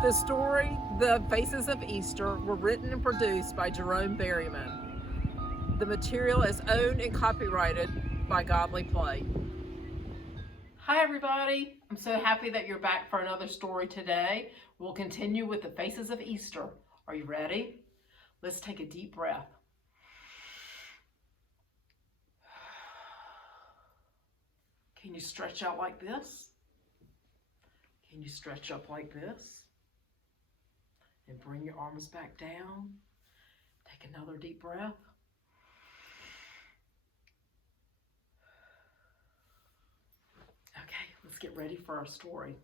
The story, The Faces of Easter, were written and produced by Jerome Berryman. The material is owned and copyrighted by Godly Play. Hi, everybody. I'm so happy that you're back for another story today. We'll continue with The Faces of Easter. Are you ready? Let's take a deep breath. Can you stretch out like this? Can you stretch up like this? And bring your arms back down. Take another deep breath. Okay, let's get ready for our story.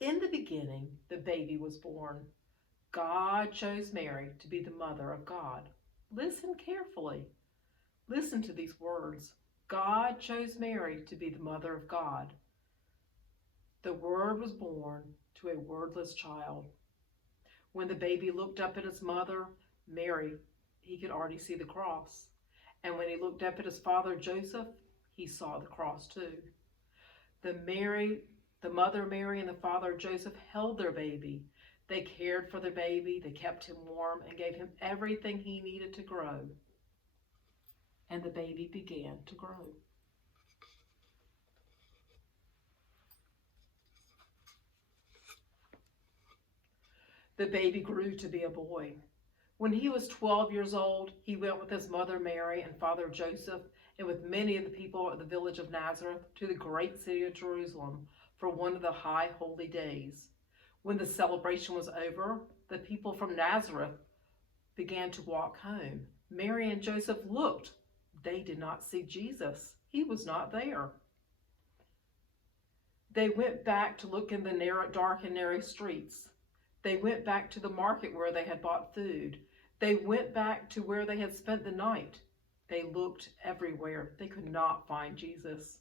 In the beginning, the baby was born. God chose Mary to be the mother of God. Listen carefully. Listen to these words. God chose Mary to be the mother of God. The Word was born to a wordless child. When the baby looked up at his mother, Mary, he could already see the cross. And when he looked up at his father, Joseph, he saw the cross too. The mother Mary and the father Joseph held their baby. They cared for the baby, they kept him warm, and gave him everything he needed to grow. And the baby began to grow. The baby grew to be a boy. When he was 12 years old, he went with his mother Mary and father Joseph, and with many of the people of the village of Nazareth, to the great city of Jerusalem for one of the high holy days. When the celebration was over, the people from Nazareth began to walk home. Mary and Joseph looked. They did not see Jesus. He was not there. They went back to look in the dark and narrow streets. They went back to the market where they had bought food. They went back to where they had spent the night. They looked everywhere. They could not find Jesus.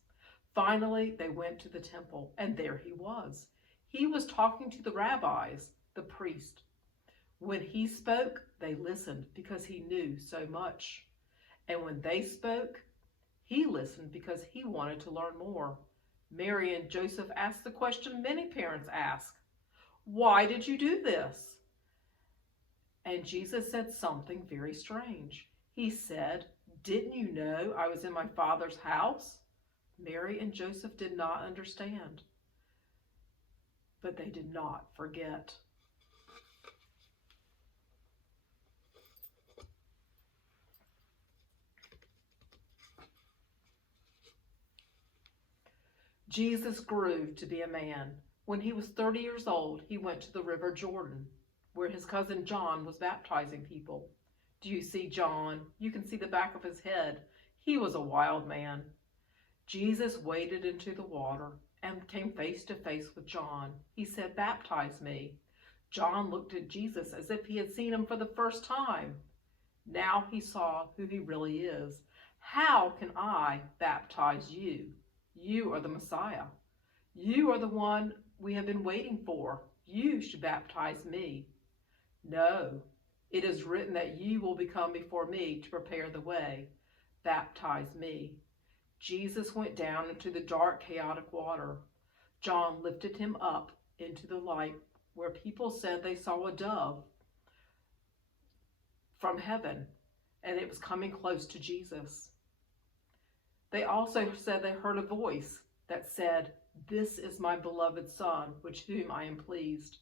Finally, they went to the temple, and there he was. He was talking to the rabbis, the priest. When he spoke, they listened because he knew so much. And when they spoke, he listened because he wanted to learn more. Mary and Joseph asked the question many parents ask, "Why did you do this?" And Jesus said something very strange. He said, "Didn't you know I was in my Father's house?" Mary and Joseph did not understand, but they did not forget. Jesus grew to be a man. When he was 30 years old, he went to the river Jordan, where his cousin John was baptizing people. Do you see John? You can see the back of his head. He was a wild man. Jesus waded into the water and came face to face with John. He said, "Baptize me." John looked at Jesus as if he had seen him for the first time. Now he saw who he really is. "How can I baptize you? You are the Messiah. You are the one we have been waiting for. You should baptize me." "No, it is written that you will become before me to prepare the way. Baptize me." Jesus went down into the dark, chaotic water. John lifted him up into the light where people said they saw a dove from heaven, and it was coming close to Jesus. They also said they heard a voice that said, "This is my beloved Son, with whom I am pleased."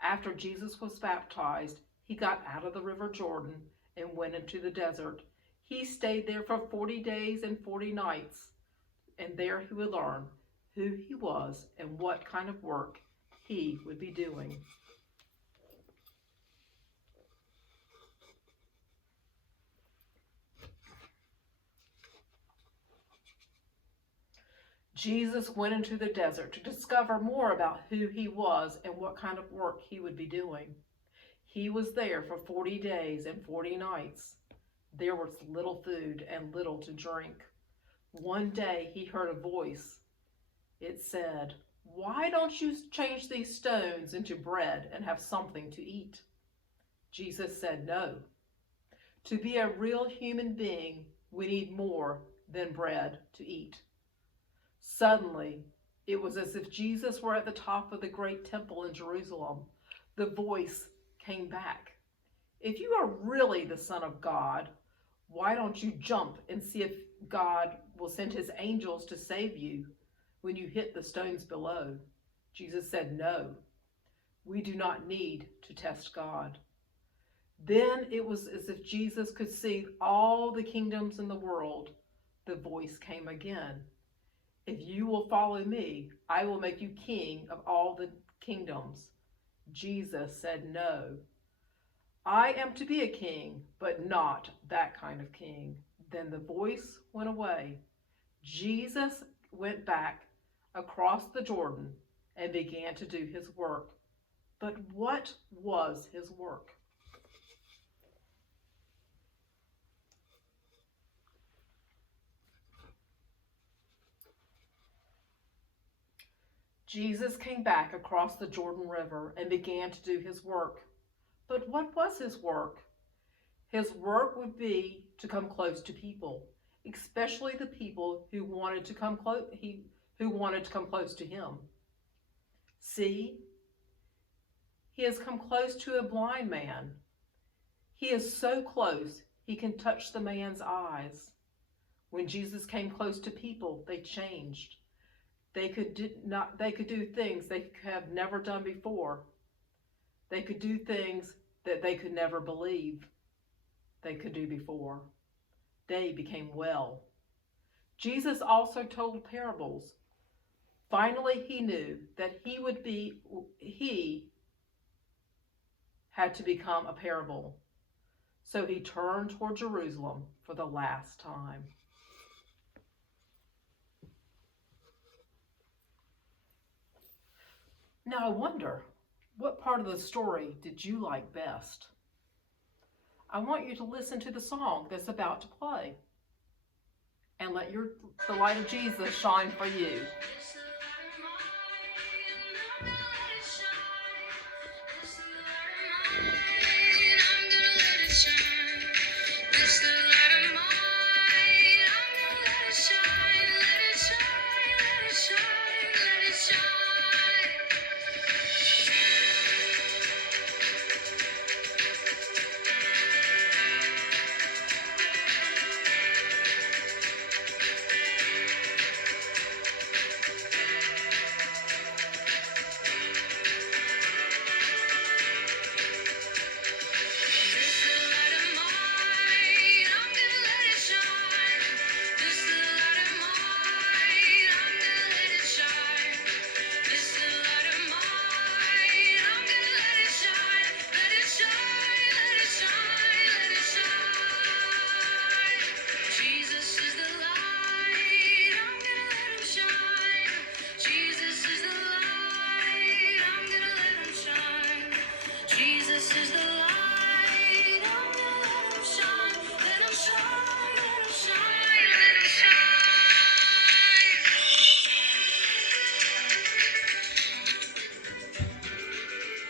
After Jesus was baptized, he got out of the river Jordan and went into the desert. He stayed there for 40 days and 40 nights, and there he would learn who he was and what kind of work he would be doing. Jesus went into the desert to discover more about who he was and what kind of work he would be doing. He was there for 40 days and 40 nights. There was little food and little to drink. One day he heard a voice. It said, "Why don't you change these stones into bread and have something to eat?" Jesus said, "No. To be a real human being, we need more than bread to eat." Suddenly, it was as if Jesus were at the top of the great temple in Jerusalem. The voice came back. If you are really the Son of God, why don't you jump and see if God will send his angels to save you when you hit the stones below? Jesus said, no, we do not need to test God. Then it was as if Jesus could see all the kingdoms in the world. The voice came again. If you will follow me, I will make you king of all the kingdoms. Jesus said, no, I am to be a king, but not that kind of king. Then the voice went away. Jesus went back across the Jordan and began to do his work. But what was his work? Jesus came back across the Jordan River and began to do his work. But what was his work? His work would be to come close to people, especially the people who wanted to come close. Who wanted to come close to him. See, he has come close to a blind man. He is so close he can touch the man's eyes. When Jesus came close to people, they changed. They could do things they have never done before. They could do things that they could never believe they could do before. They became well. Jesus also told parables. Finally, he knew that he had to become a parable. So he turned toward Jerusalem for the last time. Now I wonder, what part of the story did you like best? I want you to listen to the song that's about to play and let the light of Jesus shine for you.